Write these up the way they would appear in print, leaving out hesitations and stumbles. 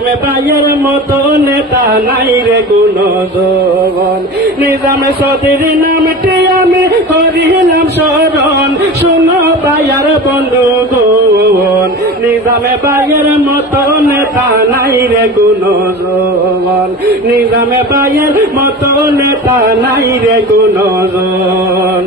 নিজামে ভাইয়ের মতো নেতা নাই রে গুণজন। নিজামে চৌধুরী নামটি আমি করিলাম স্মরণ, শুনো ভাইয়ার বন্ধুগণ, নিজামে ভাইয়ের মতো নেতা নাই রে গুণজন। নিজামে ভাইয়ের মতো নেতা নাই রে গুণজন।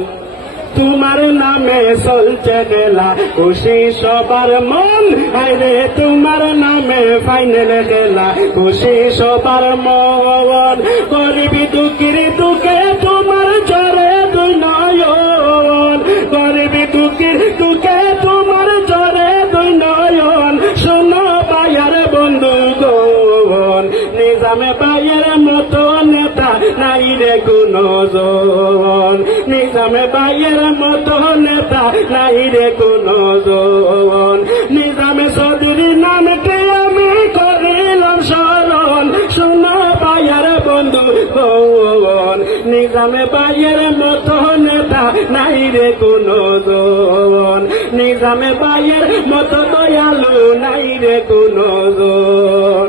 তোমার নামে চলছে খেলা, খুশি সবার মন, আরে তোমার নামে ফাইনাল খেলা, খুশি সবার মন। গরিবি দুঃখীর দুঃখে তোমার জ্বরে দুই নয়ন, গরিবি দুঃখীর দুঃখে তোমার জ্বরে দুই নয়ন। শোনো ভাইয়ার বন্ধুগণ, নিজামে ভাইয়ের মতো নেতা নাই রে গুণজন। নিজামে ভাইয়ের মতো নেতা নাই রে গুণজন। নিজামে চৌধুরী নামটি আমি করিলাম স্মরণ, শোনো ভাইয়ার বন্ধুগণ, নিজামে ভাইয়ের মতো নেতা নাই রে গুণজন। নিজামে ভাইয়ের মতো দয়ালু নাই রে গুণজন।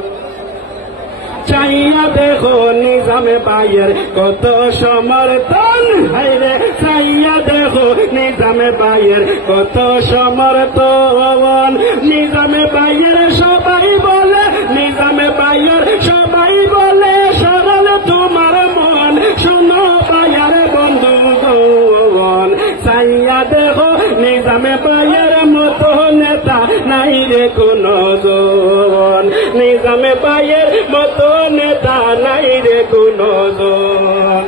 চাইয়া দেখো নিজামে ভাইয়ের কত সমর্থন, হাইরে চাইয়া দেখো নিজামে ভাইয়ের কত সমর্থন। নিজামে ভাইয়ের সবাই বলে, নিজামে ভাইয়ের সবাই বলে সরল তোমার মন। শোনো ভাইয়ার বন্ধুগণ, চাইয়া দেখো নিজামে ভাইয়ের মতো নেতা নাই রে গুণজন। নিজামে ভাইয়ের মতো নেতা নাই রে গুণজন।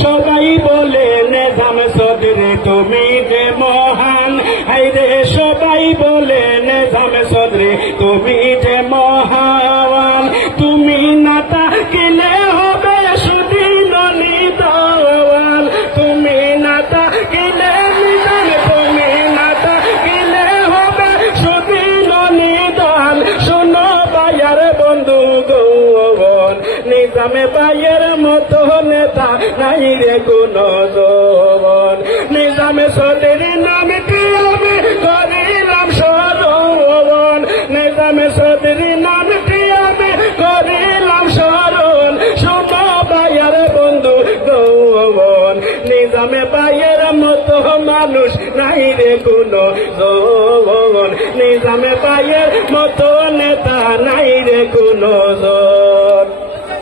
সবাই বলে নিজাম চৌধুরী তুমি যে মহান, হাইরে সবাই বলে নিজাম চৌধুরী তুমি যে মহান। তুমি না থাকিলে হবে সুদিন নিদান, তুমি না থাকিলে নিদান, তুমি না থাকিলে হবে সুদিন নিদান। শোনো ভাইয়ার বন্ধুগণ, নিজামে ভাইয়ের মতো নেতা নাই রে গুণজন। নিজামে চৌধুরী নামটি আমি করিলাম স্মরণ, নিজামে চৌধুরী নামটি আমি করিলাম স্মরণ। শোনো ভাইয়ার বন্ধুগণ, নিজামে ভাইয়ের মতো মানুষ নাই রে গুণজন। নিজামে ভাইয়ের মতো নেতা নাই রে গুণজন।